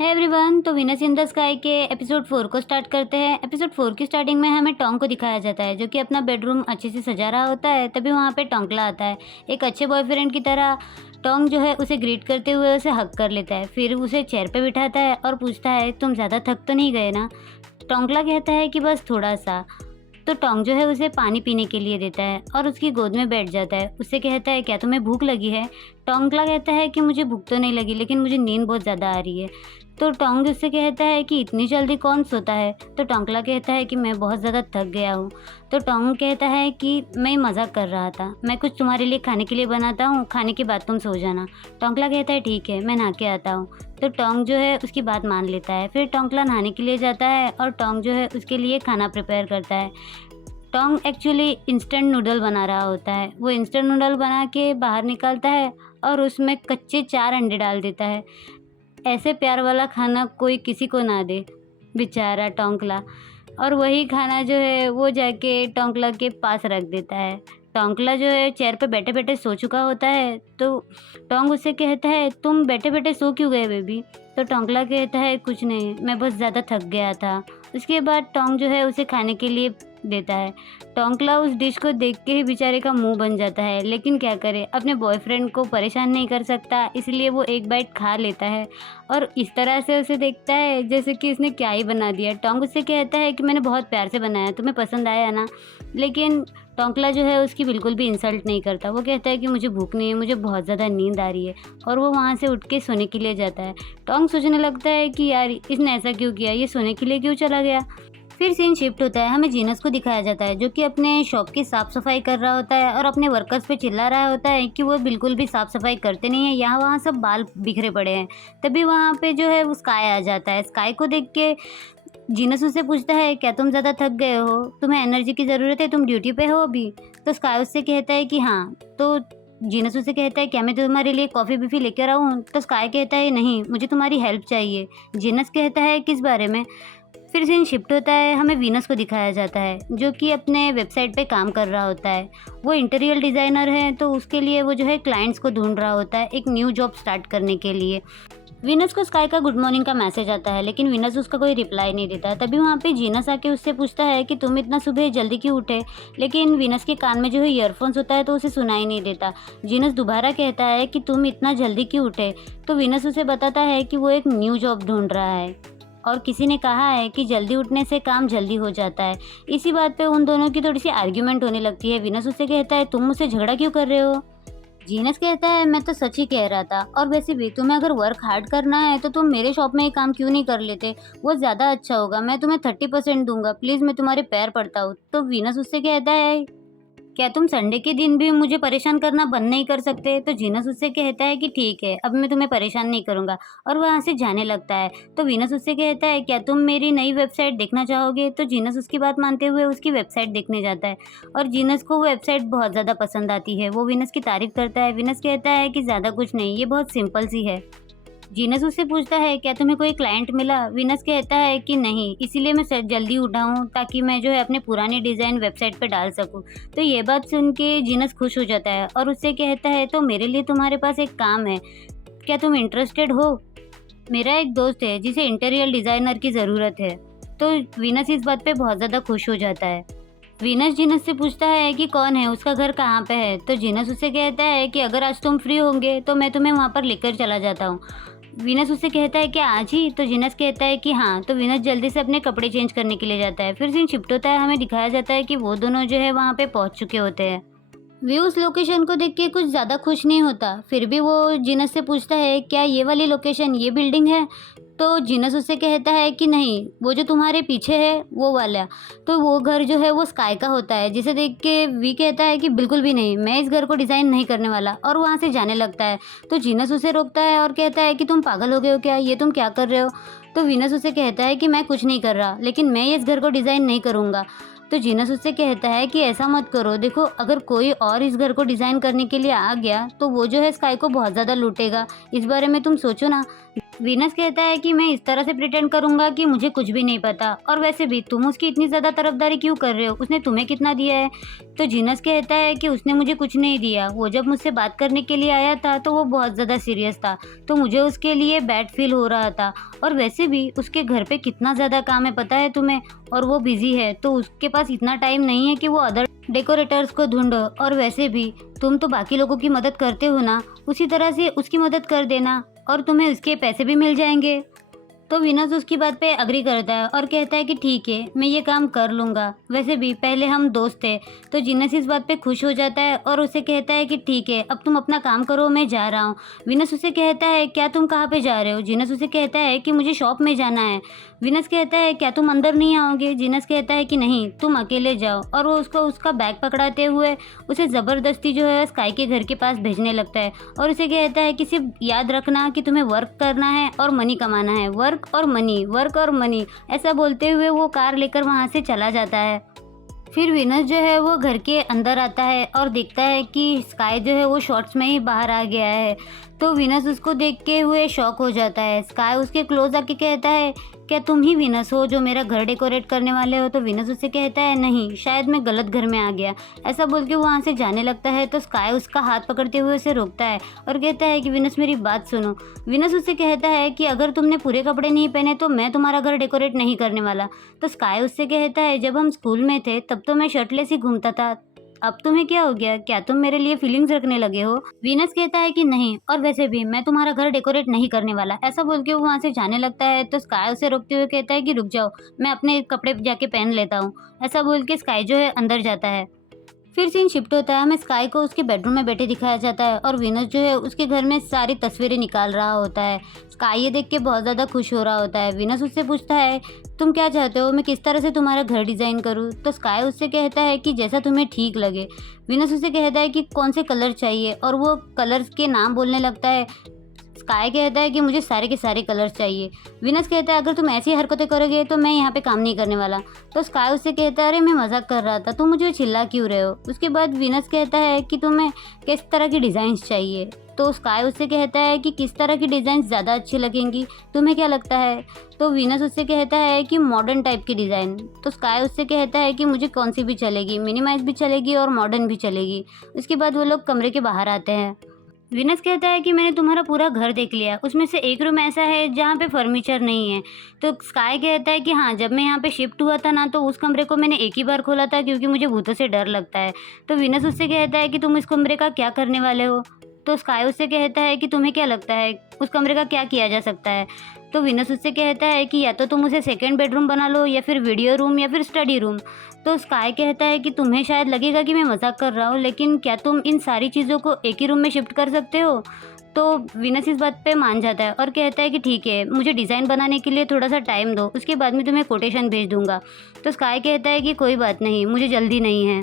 है एवरीवन। तो Venus in the sky के एपिसोड 4 को स्टार्ट करते हैं। एपिसोड 4 की स्टार्टिंग में हमें टोंग को दिखाया जाता है जो कि अपना बेडरूम अच्छे से सजा रहा होता है। तभी वहाँ पे टोंकला आता है। एक अच्छे बॉयफ्रेंड की तरह टोंग जो है उसे ग्रीट करते हुए उसे हक कर लेता है। फिर उसे चेयर पे बिठाता है और पूछता है तुम ज़्यादा थक तो नहीं गए ना। टोंकला कहता है कि बस थोड़ा सा। तो टोंग जो है उसे पानी पीने के लिए देता है और उसकी गोद में बैठ जाता है। उससे कहता है क्या तुम्हें भूख लगी है। टोंकला कहता है कि मुझे भूख तो नहीं लगी लेकिन मुझे नींद बहुत ज़्यादा आ रही है। तो टोंग उससे कहता है कि इतनी जल्दी कौन सोता है। तो टोंकला कहता है कि मैं बहुत ज़्यादा थक गया हूँ। तो टोंग कहता है कि मैं मजाक कर रहा था, मैं कुछ तुम्हारे लिए खाने के लिए बनाता हूँ, खाने के बाद तुम सो जाना। टोंकला कहता है ठीक है, मैं नहा के आता हूँ। तो टोंग जो है उसकी बात मान लेता है। फिर टोंकला नहाने के लिए जाता है और टोंग जो है उसके लिए खाना प्रिपेयर करता है। टोंग एक्चुअली इंस्टेंट नूडल बना रहा होता है। वो इंस्टेंट नूडल बना के बाहर निकालता है और उसमें कच्चे 4 अंडे डाल देता है। ऐसे प्यार वाला खाना कोई किसी को ना दे, बेचारा टोंकला। और वही खाना जो है वो जाके टोंकला के पास रख देता है। टोंकला जो है चेयर पे बैठे बैठे सो चुका होता है। तो टोंग उससे कहता है तुम बैठे बैठे सो क्यों गए बेबी। तो टोंकला कहता है कुछ नहीं, मैं बहुत ज़्यादा थक गया था। उसके बाद टोंग जो है उसे खाने के लिए देता है। टोंकला उस डिश को देख के ही बेचारे का मुंह बन जाता है, लेकिन क्या करे, अपने बॉयफ्रेंड को परेशान नहीं कर सकता, इसलिए वो एक बाइट खा लेता है और इस तरह से उसे देखता है जैसे कि इसने क्या ही बना दिया। टोंग उससे कहता है कि मैंने बहुत प्यार से बनाया, तुम्हें पसंद आया ना। लेकिन टोंकला जो है उसकी बिल्कुल भी इंसल्ट नहीं करता। वो कहता है कि मुझे भूख नहीं है, मुझे बहुत ज़्यादा नींद आ रही है, और वो वहाँ से उठ के सोने के लिए जाता है। टोंग सोचने लगता है कि यार इसने ऐसा क्यों किया, ये सोने के लिए क्यों चला गया। फिर सीन शिफ्ट होता है। हमें जीनस को दिखाया जाता है जो कि अपने शॉप की साफ़ सफाई कर रहा होता है और अपने वर्कर्स पे चिल्ला रहा होता है कि वो बिल्कुल भी साफ़ सफाई करते नहीं है, यहाँ वहाँ सब बाल बिखरे पड़े हैं। तभी वहाँ पे जो है वो स्काई आ जाता है। स्काई को देख के जीनस उससे पूछता है क्या तुम ज़्यादा थक गए हो, तुम्हें एनर्जी की ज़रूरत है, तुम ड्यूटी पे हो अभी। तो स्काई उससे कहता है कि हाँ। तो जीनस उससे कहता है क्या मैं तुम्हारे लिए कॉफ़ी बिफ़ी लेकर आऊँ। तो स्काई कहता है नहीं, मुझे तुम्हारी हेल्प चाहिए। जीनस कहता है किस बारे में। फिर सीन शिफ्ट होता है। हमें वीनस को दिखाया जाता है जो कि अपने वेबसाइट पे काम कर रहा होता है। वो इंटीरियर डिज़ाइनर है, तो उसके लिए वो जो है क्लाइंट्स को ढूंढ रहा होता है एक न्यू जॉब स्टार्ट करने के लिए। वीनस को स्काई का गुड मॉर्निंग का मैसेज आता है, लेकिन वीनस उसका कोई रिप्लाई नहीं देता। तभी वहाँ पे जीनस आके उससे पूछता है कि तुम इतना सुबह जल्दी क्यों उठे। लेकिन वीनस के कान में जो है ईयरफोन्स होता है तो उसे सुनाई नहीं देता। जीनस दोबारा कहता है कि तुम इतना जल्दी क्यों उठे। तो वीनस उसे बताता है कि वो एक न्यू जॉब ढूंढ रहा है और किसी ने कहा है कि जल्दी उठने से काम जल्दी हो जाता है। इसी बात पे उन दोनों की थोड़ी सी आर्ग्यूमेंट होने लगती है। वीनस उससे कहता है तुम मुझसे झगड़ा क्यों कर रहे हो। जीनस कहता है मैं तो सच ही कह रहा था, और वैसे भी तुम्हें अगर वर्क हार्ड करना है तो तुम मेरे शॉप में ये काम क्यों नहीं कर लेते, वो ज़्यादा अच्छा होगा। मैं तुम्हें 30% दूंगा, प्लीज़ मैं तुम्हारे पैर पड़ता हूँ। तो वीनस उससे कहता है क्या तुम संडे के दिन भी मुझे परेशान करना बंद नहीं कर सकते। तो जीनस उससे कहता है कि ठीक है, अब मैं तुम्हें परेशान नहीं करूँगा, और वहाँ से जाने लगता है। तो वीनस उससे कहता है क्या तुम मेरी नई वेबसाइट देखना चाहोगे। तो जीनस उसकी बात मानते हुए उसकी वेबसाइट देखने जाता है, और जीनस को वो वेबसाइट बहुत ज़्यादा पसंद आती है। वो वीनस की तारीफ़ करता है। वीनस कहता है कि ज़्यादा कुछ नहीं, ये बहुत सिंपल सी है। जीनस उससे पूछता है क्या तुम्हें कोई क्लाइंट मिला। वीनस कहता है कि नहीं, इसीलिए मैं जल्दी उठा हूँ ताकि मैं जो है अपने पुराने डिज़ाइन वेबसाइट पे डाल सकूँ। तो ये बात सुन के जीनस खुश हो जाता है और उससे कहता है तो मेरे लिए तुम्हारे पास एक काम है, क्या तुम इंटरेस्टेड हो। मेरा एक दोस्त है जिसे इंटीरियर डिज़ाइनर की ज़रूरत है। तो वीनस इस बात पे बहुत ज़्यादा खुश हो जाता है। वीनस जीनस से पूछता है कि कौन है, उसका घर कहाँ पे है। तो जीनस उससे कहता है कि अगर आज तुम फ्री होंगे तो मैं तुम्हें वहाँ पर लेकर चला जाता हूँ। वीनस उससे कहता है कि आज ही। तो जीनस कहता है कि हाँ। तो वीनस जल्दी से अपने कपड़े चेंज करने के लिए जाता है। फिर सीन शिफ्ट होता है। हमें दिखाया जाता है कि वो दोनों जो है वहाँ पे पहुँच चुके होते हैं। वे उस लोकेशन को देख के कुछ ज़्यादा खुश नहीं होता। फिर भी वो जीनस से पूछता है क्या ये वाली लोकेशन, ये बिल्डिंग है। तो जीनस उससे कहता है कि नहीं, वो जो तुम्हारे पीछे है वो वाला। तो वो घर जो है वो स्काई का होता है, जिसे देख के वी कहता है कि बिल्कुल भी नहीं, मैं इस घर को डिज़ाइन नहीं करने वाला, और वहाँ से जाने लगता है। तो जीनस उसे रोकता है और कहता है कि तुम पागल हो गए हो क्या, ये तुम क्या कर रहे हो। तो वीनस उसे कहता है कि मैं कुछ नहीं कर रहा, लेकिन मैं इस घर को डिज़ाइन नहीं करूँगा। तो जीनस उससे कहता है कि ऐसा मत करो, देखो अगर कोई और इस घर को डिज़ाइन करने के लिए आ गया तो वो जो है स्काई को बहुत ज़्यादा लूटेगा, इस बारे में तुम सोचो ना। वीनस कहता है कि मैं इस तरह से प्रिटेंड करूंगा कि मुझे कुछ भी नहीं पता, और वैसे भी तुम उसकी इतनी ज़्यादा तरफदारी क्यों कर रहे हो, उसने तुम्हें कितना दिया है। तो जीनस कहता है कि उसने मुझे कुछ नहीं दिया, वो जब मुझसे बात करने के लिए आया था तो वो बहुत ज़्यादा सीरियस था, तो मुझे उसके लिए बैड फील हो रहा था, और वैसे भी उसके घर पे कितना ज़्यादा काम है पता है तुम्हें, और वो बिजी है, तो उसके पास इतना टाइम नहीं है कि वो अदर डेकोरेटर्स को ढूंढो, और वैसे भी तुम तो बाकी लोगों की मदद करते हो ना, उसी तरह से उसकी मदद कर देना और तुम्हें उसके पैसे भी मिल जाएंगे। तो वीनस उसकी बात पे अग्री करता है और कहता है कि ठीक है, मैं ये काम कर लूँगा, वैसे भी पहले हम दोस्त थे। तो जीनस इस बात पे खुश हो जाता है और उसे कहता है कि ठीक है, अब तुम अपना काम करो, मैं जा रहा हूँ। वीनस उसे कहता है क्या तुम कहाँ पे जा रहे हो। जीनस उसे कहता है कि मुझे शॉप में जाना है। वीनस कहता है क्या तुम अंदर नहीं आओगे। जीनस कहता है कि नहीं, तुम अकेले जाओ, और वो उसको उसका बैग पकड़ाते हुए उसे ज़बरदस्ती जो है स्काई के घर के पास भेजने लगता है, और उसे कहता है कि सिर्फ याद रखना कि तुम्हें वर्क करना है और मनी कमाना है, वर्क और मनी, वर्क और मनी। ऐसा बोलते हुए वो कार लेकर वहाँ से चला जाता है। फिर वीनस जो है वो घर के अंदर आता है और देखता है कि स्काई जो है वो शॉर्ट्स में ही बाहर आ गया है। तो वीनस उसको देख के हुए शॉक हो जाता है। स्काई उसके क्लोज आके कहता है क्या तुम ही वीनस हो जो मेरा घर डेकोरेट करने वाले हो। तो वीनस उससे कहता है नहीं, शायद मैं गलत घर में आ गया। ऐसा बोल के वो वहाँ से जाने लगता है। तो स्काई उसका हाथ पकड़ते हुए उसे रोकता है और कहता है कि वीनस मेरी बात सुनो। वीनस उससे कहता है कि अगर तुमने पूरे कपड़े नहीं पहने तो मैं तुम्हारा घर डेकोरेट नहीं करने वाला। तो स्काई उससे कहता है जब हम स्कूल में थे तब तो मैं शर्टलेस ही घूमता था, अब तुम्हें क्या हो गया, क्या तुम मेरे लिए फीलिंग्स रखने लगे हो। वीनस कहता है कि नहीं, और वैसे भी मैं तुम्हारा घर डेकोरेट नहीं करने वाला। ऐसा बोल के वो वहाँ से जाने लगता है। तो स्काई उसे रोकते हुए कहता है कि रुक जाओ, मैं अपने कपड़े जाके पहन लेता हूँ। ऐसा बोल के स्काई जो है अंदर जाता है। फिर सीन शिफ्ट होता है, हमें स्काई को उसके बेडरूम में बैठे दिखाया जाता है और वीनस जो है उसके घर में सारी तस्वीरें निकाल रहा होता है। स्काई ये देख के बहुत ज़्यादा खुश हो रहा होता है। वीनस उससे पूछता है तुम क्या चाहते हो, मैं किस तरह से तुम्हारा घर डिज़ाइन करूँ। तो स्काई उससे कहता है कि जैसा तुम्हें ठीक लगे। वीनस उससे कहता है कि कौन से कलर चाहिए, और वो कलर्स के नाम बोलने लगता है। स्काई कहता है कि मुझे सारे के सारे कलर्स चाहिए। वीनस कहता है अगर तुम ऐसी हरकतें करोगे तो मैं यहाँ पे काम नहीं करने वाला। तो स्काई उससे कहता है अरे मैं मजाक कर रहा था, तुम मुझे चिल्ला क्यों रहे हो। उसके बाद वीनस कहता है कि तुम्हें किस तरह की डिज़ाइंस चाहिए। तो स्काई उससे कहता है कि किस तरह की डिज़ाइन ज़्यादा अच्छी लगेंगी, तुम्हें क्या लगता है। तो वीनस उससे कहता है कि मॉडर्न टाइप की डिज़ाइन। तो स्काई उससे कहता है कि मुझे कौन सी भी चलेगी, मिनिमाइज भी चलेगी और मॉडर्न भी चलेगी। उसके बाद वो लोग कमरे के बाहर आते हैं। वीनस कहता है कि मैंने तुम्हारा पूरा घर देख लिया, उसमें से एक रूम ऐसा है जहाँ पे फर्नीचर नहीं है। तो स्काई कहता है कि हाँ, जब मैं यहाँ पे शिफ्ट हुआ था ना तो उस कमरे को मैंने एक ही बार खोला था क्योंकि मुझे भूतों से डर लगता है। तो वीनस उससे कहता है कि तुम इस कमरे का क्या करने वाले हो। तो स्काई उससे कहता है कि तुम्हें क्या लगता है उस कमरे का क्या किया जा सकता है। तो वीनस उससे कहता है कि या तो तुम उसे सेकेंड बेडरूम बना लो, या फिर वीडियो रूम, या फिर स्टडी रूम। तो स्काई कहता है कि तुम्हें शायद लगेगा कि मैं मजाक कर रहा हूँ, लेकिन क्या तुम इन सारी चीज़ों को एक ही रूम में शिफ्ट कर सकते हो। तो वीनस इस बात पे मान जाता है और कहता है कि ठीक है, मुझे डिज़ाइन बनाने के लिए थोड़ा सा टाइम दो, उसके बाद मैं तुम्हें कोटेशन भेज दूंगा। तो स्काई कहता है कि कोई बात नहीं, मुझे जल्दी नहीं है।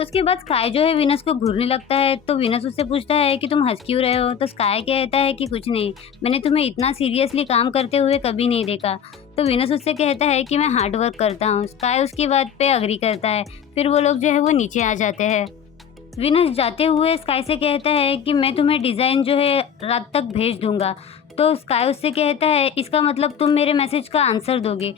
उसके बाद स्काई जो है वीनस को घूरने लगता है। तो वीनस उससे पूछता है कि तुम हंस क्यों रहे हो। तो स्काई कहता है कि कुछ नहीं, मैंने तुम्हें इतना सीरियसली काम करते हुए कभी नहीं देखा। तो वीनस उससे कहता है कि मैं हार्ड वर्क करता हूँ। स्काई उसकी बात पे अग्री करता है। फिर वो लोग जो है वो नीचे आ जाते हैं। वीनस जाते हुए स्काई से कहता है कि मैं तुम्हें डिज़ाइन जो है रात तक भेज दूंगा। तो स्काई उससे कहता है इसका मतलब तुम मेरे मैसेज का आंसर दोगे।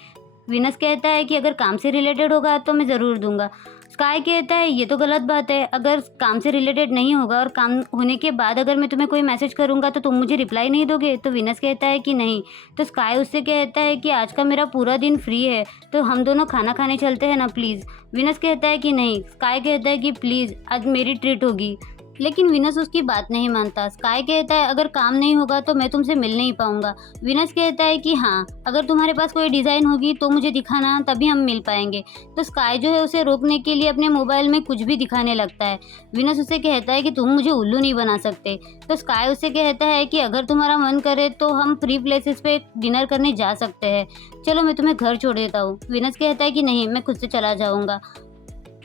वीनस कहता है कि अगर काम से रिलेटेड होगा तो मैं ज़रूर दूंगा। स्काई कहता है ये तो गलत बात है, अगर काम से रिलेटेड नहीं होगा और काम होने के बाद अगर मैं तुम्हें कोई मैसेज करूंगा तो तुम मुझे रिप्लाई नहीं दोगे। तो वीनस कहता है कि नहीं। तो स्काई उससे कहता है कि आज का मेरा पूरा दिन फ्री है, तो हम दोनों खाना खाने चलते हैं ना प्लीज़। वीनस कहता है कि नहीं। स्काई कहता है कि प्लीज़ आज मेरी ट्रीट होगी, लेकिन वीनस उसकी बात नहीं मानता। स्काई कहता है अगर काम नहीं होगा तो मैं तुमसे मिल नहीं पाऊंगा। वीनस कहता है कि हाँ, अगर तुम्हारे पास कोई डिज़ाइन होगी तो मुझे दिखाना, तभी हम मिल पाएंगे। तो स्काई जो है उसे रोकने के लिए अपने मोबाइल में कुछ भी दिखाने लगता है। वीनस उसे कहता है कि तुम मुझे उल्लू नहीं बना सकते। तो स्काई उससे कहता है कि अगर तुम्हारा मन करे तो हम फ्री प्लेसेस पे डिनर करने जा सकते हैं, चलो मैं तुम्हें घर छोड़ देता हूँ। वीनस कहता है कि नहीं, मैं खुद से चला जाऊँगा।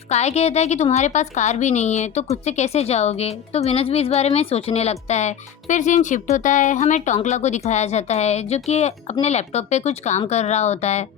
स्काई कहता है कि तुम्हारे पास कार भी नहीं है तो खुद से कैसे जाओगे। तो वीनस भी इस बारे में सोचने लगता है। फिर सीन शिफ्ट होता है, हमें टोंकला को दिखाया जाता है जो कि अपने लैपटॉप पे कुछ काम कर रहा होता है।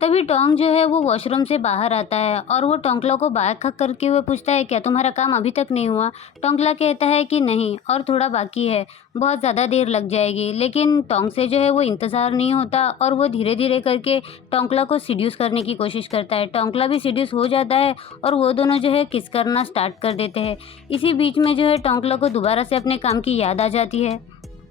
तभी टोंग जो है वो वॉशरूम से बाहर आता है और वो टोंकला को बैक हक करके हुए पूछता है, क्या तुम्हारा काम अभी तक नहीं हुआ? टोंकला कहता है कि नहीं, और थोड़ा बाकी है, बहुत ज़्यादा देर लग जाएगी। लेकिन टोंग से जो है वो इंतज़ार नहीं होता और वो धीरे धीरे करके टोंकला को सीड्यूस करने की कोशिश करता है। टोंकला भी सीड्यूस हो जाता है और वो दोनों जो है किस करना स्टार्ट कर देते हैं। इसी बीच में जो है टोंकला को दोबारा से अपने काम की याद आ जाती है।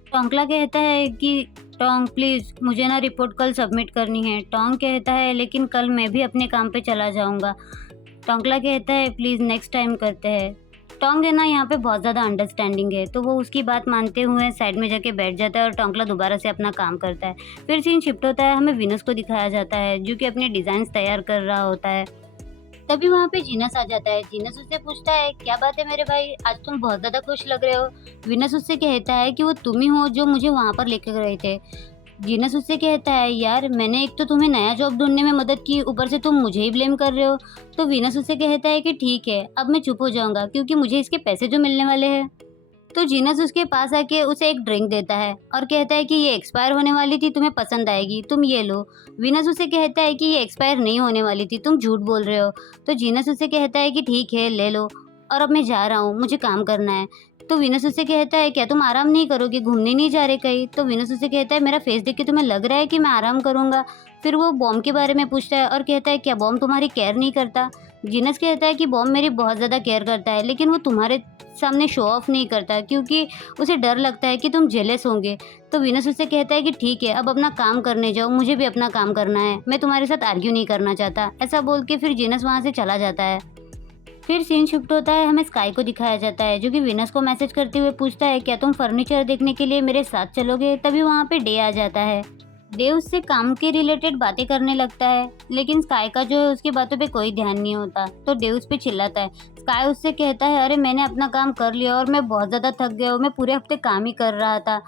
टोंकला कहता है कि टोंग प्लीज़, मुझे ना रिपोर्ट कल सबमिट करनी है। टोंग कहता है लेकिन कल मैं भी अपने काम पे चला जाऊंगा। टोंकला कहता है प्लीज़ नेक्स्ट टाइम करते हैं। टोंग है ना यहाँ पे बहुत ज़्यादा अंडरस्टैंडिंग है, तो वो उसकी बात मानते हुए साइड में जाके बैठ जाता है और टोंकला दोबारा से अपना काम करता है। फिर सीन शिफ्ट होता है, हमें विनस को दिखाया जाता है जो कि अपने डिज़ाइंस तैयार कर रहा होता है। तभी वहाँ पे जीनस आ जाता है। जीनस उससे पूछता है, क्या बात है मेरे भाई, आज तुम बहुत ज़्यादा खुश लग रहे हो। विनस उससे कहता है कि वो तुम ही हो जो मुझे वहाँ पर लेकर गए थे। जीनस उससे कहता है, यार मैंने एक तो तुम्हें नया जॉब ढूंढने में मदद की, ऊपर से तुम मुझे ही ब्लेम कर रहे हो। तो वीनस उससे कहता है कि ठीक है, अब मैं चुप हो जाऊंगा क्योंकि मुझे इसके पैसे जो मिलने वाले हैं। तो जीनस उसके पास आके उसे एक ड्रिंक देता है और कहता है कि ये एक्सपायर होने वाली थी, तुम्हें पसंद आएगी, तुम ये लो। वीनस उसे कहता है कि ये एक्सपायर नहीं होने वाली थी, तुम झूठ बोल रहे हो। तो जीनस उसे कहता है कि ठीक है, ले लो, और अब मैं जा रहा हूँ, मुझे काम करना है। तो वीनस उसे कहता है, क्या तुम आराम नहीं करोगे, घूमने नहीं जा रहे कहीं? तो वीनस उसे कहता है, मेरा फेस देख के तुम्हें लग रहा है कि मैं आराम करूँगा? फिर वो बॉम्ब के बारे में पूछता है और कहता है, क्या बॉम्ब तुम्हारी केयर नहीं करता? जीनस कहता है कि बॉम्ब मेरी बहुत ज़्यादा केयर करता है, लेकिन वो तुम्हारे सामने शो ऑफ नहीं करता क्योंकि उसे डर लगता है कि तुम जेलस होंगे। तो वीनस उससे कहता है कि ठीक है, अब अपना काम करने जाओ, मुझे भी अपना काम करना है, मैं तुम्हारे साथ आर्ग्यू नहीं करना चाहता। ऐसा बोल के फिर जीनस वहाँ से चला जाता है। फिर सीन शिफ्ट होता है, हमें स्काई को दिखाया जाता है जो कि वीनस को मैसेज करते हुए पूछता है, क्या तुम फर्नीचर देखने के लिए मेरे साथ चलोगे? तभी वहाँ पे डे आ जाता है। डे उससे काम के रिलेटेड बातें करने लगता है, लेकिन स्काई का जो है उसकी बातों पे कोई ध्यान नहीं होता। तो डे उस पे चिल्लाता है। स्काई उससे कहता है, अरे मैंने अपना काम कर लिया और मैं बहुत ज़्यादा थक गया हूँ, मैं पूरे हफ्ते काम ही कर रहा था,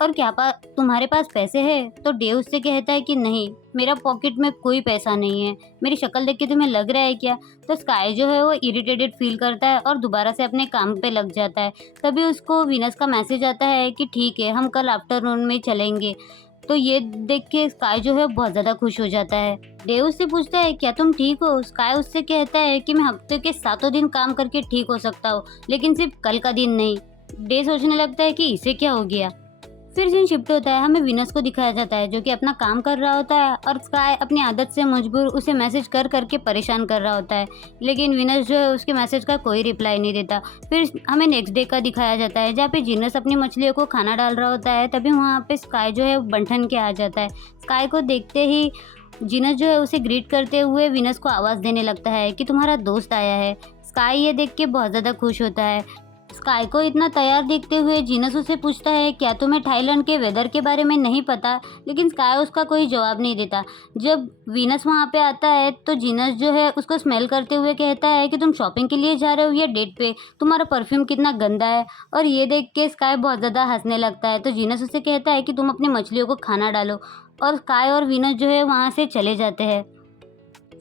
और क्या तुम्हारे पास पैसे हैं? तो डे उससे कहता है कि नहीं, मेरा पॉकेट में कोई पैसा नहीं है। मेरी शक्ल देख के तुम्हें लग रहा है क्या? तो स्काई जो है वो इरिटेटेड फील करता है और दोबारा से अपने काम पे लग जाता है। तभी उसको वीनस का मैसेज आता है कि ठीक है, हम कल आफ्टरनून में चलेंगे। तो ये देख के स्काई जो है बहुत ज़्यादा खुश हो जाता है। डे उससे पूछता है, क्या तुम ठीक हो? स्काई उससे कहता है कि मैं हफ्ते के 7 दिन काम करके ठीक हो सकता हूँ, लेकिन सिर्फ कल का दिन नहीं। डे सोचने लगता है कि इसे क्या हो गया। फिर सीन शिफ्ट होता है, हमें विनस को दिखाया जाता है जो कि अपना काम कर रहा होता है और स्काई अपनी आदत से मजबूर उसे मैसेज कर करके परेशान कर रहा होता है, लेकिन विनस जो है उसके मैसेज का कोई रिप्लाई नहीं देता। फिर हमें नेक्स्ट डे का दिखाया जाता है जहाँ पे जीनस अपनी मछलियों को खाना डाल रहा होता है। तभी वहाँ पे स्काई जो है बंठन के आ जाता है। स्काई को देखते ही जीनस जो है उसे ग्रीट करते हुए विनस को आवाज़ देने लगता है कि तुम्हारा दोस्त आया है। स्काई ये देख के बहुत ज़्यादा खुश होता है। स्काई को इतना तैयार देखते हुए जीनस उससे पूछता है, क्या तुम्हें थाईलैंड के वेदर के बारे में नहीं पता? लेकिन स्काई उसका कोई जवाब नहीं देता। जब वीनस वहाँ पे आता है तो जीनस जो है उसको स्मेल करते हुए कहता है कि तुम शॉपिंग के लिए जा रहे हो या डेट पे? तुम्हारा परफ्यूम कितना गंदा है। और ये देख के स्काई बहुत ज़्यादा हंसने लगता है। तो जीनस उससे कहता है कि तुम अपनी मछलियों को खाना डालो, और स्काई और वीनस जो है वहाँ से चले जाते हैं।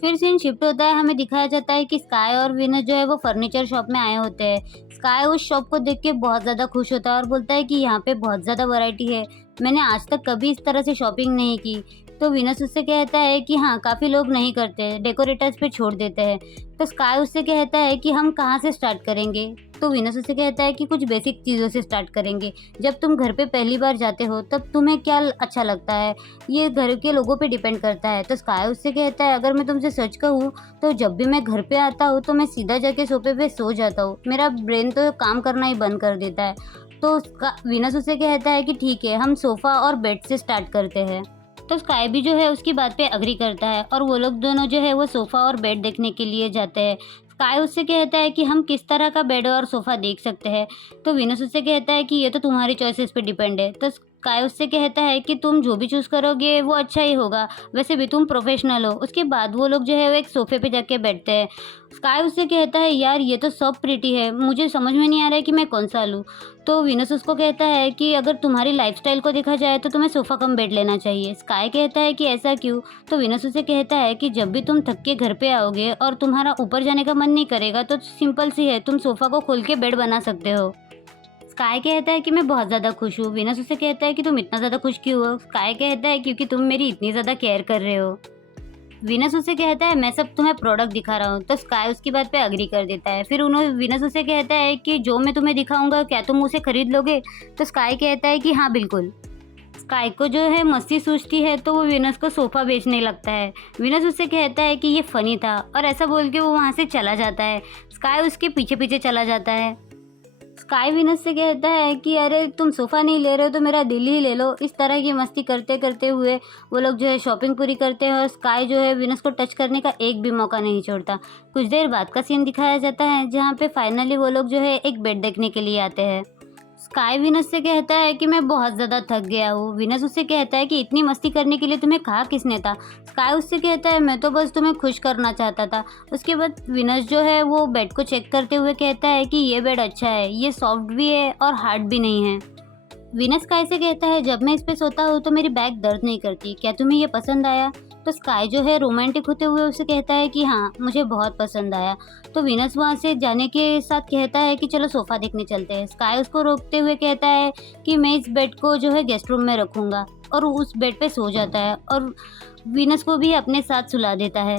फिर सीन शिफ्ट होता है, हमें दिखाया जाता है कि स्काई और विनस जो है वो फर्नीचर शॉप में आए होते हैं। स्काई उस शॉप को देख के बहुत ज़्यादा खुश होता है और बोलता है कि यहाँ पे बहुत ज़्यादा वैरायटी है, मैंने आज तक कभी इस तरह से शॉपिंग नहीं की। तो विनस उससे कहता है कि हाँ, काफ़ी लोग नहीं करते, डेकोरेटर्स पे छोड़ देते हैं। तो स्काई उससे कहता है कि हम कहाँ से स्टार्ट करेंगे? तो विनस उससे कहता है कि कुछ बेसिक चीज़ों से स्टार्ट करेंगे। जब तुम घर पे पहली बार जाते हो तब तुम्हें क्या अच्छा लगता है, ये घर के लोगों पे डिपेंड करता है। तो स्काई उससे कहता है, अगर मैं तुमसे सच कहूँ तो जब भी मैं घर पे आता हूँ तो मैं सीधा जाके सोफे पे सो जाता हूँ, मेरा ब्रेन तो काम करना ही बंद कर देता है। तो उसका विनस उसे कहता है कि ठीक है, हम सोफ़ा और बेड से स्टार्ट करते हैं। तो स्काई भी जो है उसकी बात पे अग्री करता है और वो लोग दोनों जो है वो सोफ़ा और बेड देखने के लिए जाते हैं। स्काई उससे कहता है कि हम किस तरह का बेड और सोफ़ा देख सकते हैं। तो विनस उससे कहता है कि ये तो तुम्हारी चॉइसेस पे डिपेंड है। तो स्काई उससे कहता है कि तुम जो भी चूज़ करोगे वो अच्छा ही होगा, वैसे भी तुम प्रोफेशनल हो। उसके बाद वो लोग जो है वो एक सोफ़े पे जाके बैठते हैं। स्काई उससे कहता है, यार ये तो सब प्रिटी है, मुझे समझ में नहीं आ रहा है कि मैं कौन सा लूँ। तो विनस उसको कहता है कि अगर तुम्हारी लाइफस्टाइल को देखा जाए तो तुम्हें सोफ़ा कम बेड लेना चाहिए। स्काई कहता है कि ऐसा क्यों? तो विनस उसे कहता है कि जब भी तुम थक के घर पे आओगे और तुम्हारा ऊपर जाने का मन नहीं करेगा तो सिंपल सी है, तुम सोफ़ा को खोल के बेड बना सकते हो। स्काई कहता है कि मैं बहुत ज़्यादा खुश हूँ। विनस उसे कहता है कि तुम इतना ज़्यादा खुश क्यों हो? स्काई कहता है क्योंकि तुम मेरी इतनी ज़्यादा केयर कर रहे हो। विनस उसे कहता है मैं सब तुम्हें प्रोडक्ट दिखा रहा हूँ। तो स्काई उसकी बात पे एग्री कर देता है। फिर विनस उसे कहता है कि जो मैं तुम्हें दिखाऊंगा क्या तुम उसे खरीद लोगे? तो स्काई कहता है कि हाँ बिल्कुल। स्काई को जो है मस्ती सूझती है तो वो विनस को सोफ़ा बेचने लगता है। विनस उससे कहता है कि ये फ़नी था और ऐसा बोल के वो वहाँ से चला जाता है। स्काई उसके पीछे पीछे चला जाता है। स्काई विनस से कहता है कि अरे तुम सोफ़ा नहीं ले रहे हो तो मेरा दिल ही ले लो। इस तरह की मस्ती करते करते हुए वो लोग जो है शॉपिंग पूरी करते हैं और स्काई जो है विनस को टच करने का एक भी मौका नहीं छोड़ता। कुछ देर बाद का सीन दिखाया जाता है जहाँ पे फाइनली वो लोग जो है एक बेड देखने के लिए आते हैं। स्काई विनस से कहता है कि मैं बहुत ज़्यादा थक गया हूँ। विनस उससे कहता है कि इतनी मस्ती करने के लिए तुम्हें कहा किसने था? स्काई उससे कहता है मैं तो बस तुम्हें खुश करना चाहता था। उसके बाद विनस जो है वो बेड को चेक करते हुए कहता है कि ये बेड अच्छा है, ये सॉफ्ट भी है और हार्ड भी नहीं है। विनस स्काई से कहता है जब मैं इस पे सोता हूँ तो मेरी बैक दर्द नहीं करती, क्या तुम्हें ये पसंद आया? तो स्काई जो है रोमांटिक होते हुए उसे कहता है कि हाँ मुझे बहुत पसंद आया। तो विनस वहाँ से जाने के साथ कहता है कि चलो सोफ़ा देखने चलते हैं। स्काई उसको रोकते हुए कहता है कि मैं इस बेड को जो है गेस्ट रूम में रखूँगा और उस बेड पे सो जाता है और विनस को भी अपने साथ सुला देता है।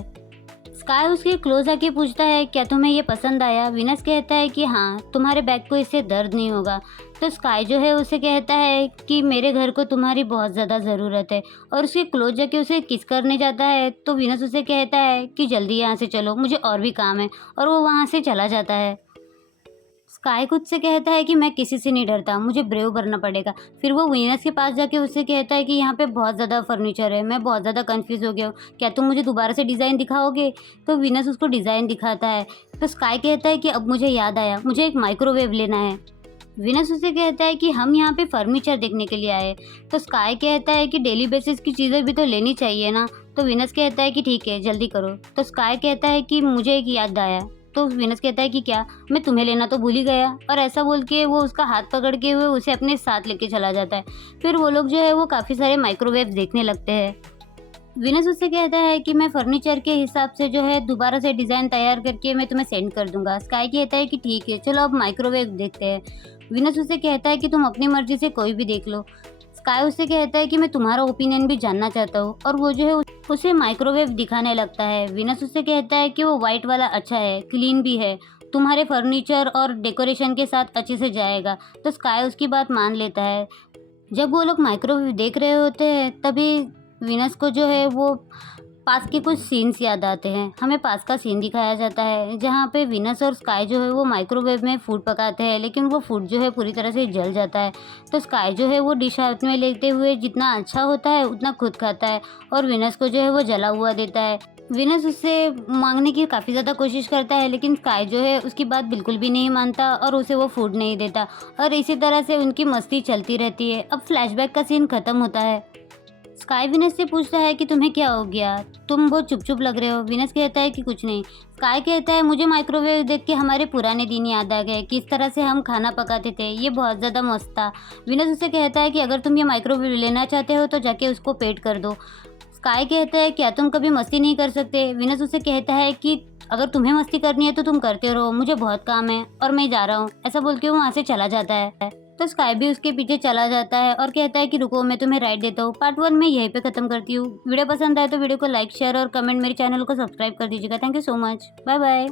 स्काई उसके क्लोज आके पूछता है क्या तुम्हें ये पसंद आया? विनस कहता है कि हाँ तुम्हारे बैक को इससे दर्द नहीं होगा। तो स्काई जो है उसे कहता है कि मेरे घर को तुम्हारी बहुत ज़्यादा ज़रूरत है और उसके क्लोज जाके उसे किस करने जाता है। तो विनस उसे कहता है कि जल्दी यहाँ से चलो मुझे और भी काम है और वो वहाँ से चला जाता है। स्काई खुद से कहता है कि मैं किसी से नहीं डरता, मुझे ब्रेव बनना पड़ेगा। फिर वो वीनस के पास जाके उससे कहता है कि यहाँ पे बहुत ज़्यादा फर्नीचर है, मैं बहुत ज़्यादा कंफ्यूज हो गया हूँ, क्या तुम मुझे दोबारा से डिज़ाइन दिखाओगे? तो वीनस उसको डिज़ाइन दिखाता है। तो स्काई कहता है कि अब मुझे याद आया, मुझे एक माइक्रोवेव लेना है। वीनस उसे कहता है कि हम यहाँ पे फर्नीचर देखने के लिए आए। तो स्काई कहता है कि डेली बेसिस की चीज़ें भी तो लेनी चाहिए ना। तो वीनस कहता है कि ठीक है जल्दी करो। तो स्काई कहता है कि मुझे एक याद आया। तो वीनस कहता है कि क्या? मैं तुम्हें लेना तो भूल ही गया। और ऐसा बोल के वो उसका हाथ पकड़ के हुए उसे अपने साथ लेके चला जाता है। फिर वो लोग जो है वो काफ़ी सारे माइक्रोवेव देखने लगते हैं। वीनस उससे कहता है कि मैं फर्नीचर के हिसाब से जो है दोबारा से डिज़ाइन तैयार करके मैं तुम्हें सेंड कर दूंगा। स्काई कहता है कि ठीक है चलो अब माइक्रोवेव देखते हैं। वीनस उससे कहता है कि तुम अपनी मर्जी से कोई भी देख लो। स्काई उससे कहता है कि मैं तुम्हारा ओपिनियन भी जानना चाहता हूँ और वो जो है उसे माइक्रोवेव दिखाने लगता है। वीनस उससे कहता है कि वो वाइट वाला अच्छा है, क्लीन भी है, तुम्हारे फर्नीचर और डेकोरेशन के साथ अच्छे से जाएगा। तो स्काई उसकी बात मान लेता है। जब वो लोग माइक्रोवेव देख रहे होते हैं तभी वीनस को जो है वो पास के कुछ सीन्स याद आते हैं। हमें पास का सीन दिखाया जाता है जहाँ पे वीनस और स्काई जो है वो माइक्रोवेव में फूड पकाते हैं, लेकिन वो फूड जो है पूरी तरह से जल जाता है। तो स्काई जो है वो डिश हाथ में लेते हुए जितना अच्छा होता है उतना खुद खाता है और वीनस को जो है वो जला हुआ देता है। वीनस उससे मांगने की काफ़ी ज़्यादा कोशिश करता है, लेकिन स्काई जो है उसकी बात बिल्कुल भी नहीं मानता और उसे वो फूड नहीं देता और इसी तरह से उनकी मस्ती चलती रहती है। अब फ्लैशबैक का सीन ख़त्म होता है। स्काई विनस से पूछता है कि तुम्हें क्या हो गया, तुम बहुत चुप चुप लग रहे हो। विनस कहता है कि कुछ नहीं। स्काई कहता है मुझे माइक्रोवेव देख के हमारे पुराने दिन याद आ गए, किस तरह से हम खाना पकाते थे, ये बहुत ज़्यादा मस्त था। विनस उसे कहता है कि अगर तुम ये माइक्रोवेव लेना चाहते हो तो जाके उसको पेड कर दो। स्काई कहता है क्या तुम कभी मस्ती नहीं कर सकते? विनस उसे कहता है कि अगर तुम्हें मस्ती करनी है तो तुम करते रहो, मुझे बहुत काम है और मैं जा रहा हूँ। ऐसा बोल के वो वहाँ से चला जाता है। तो स्काई भी उसके पीछे चला जाता है और कहता है कि रुको मैं तुम्हें राइड देता हूँ। पार्ट 1 में यहीं पे ख़त्म करती हूँ। वीडियो पसंद आए तो वीडियो को लाइक शेयर और कमेंट, मेरे चैनल को सब्सक्राइब कर दीजिएगा। Thank you so much, bye bye.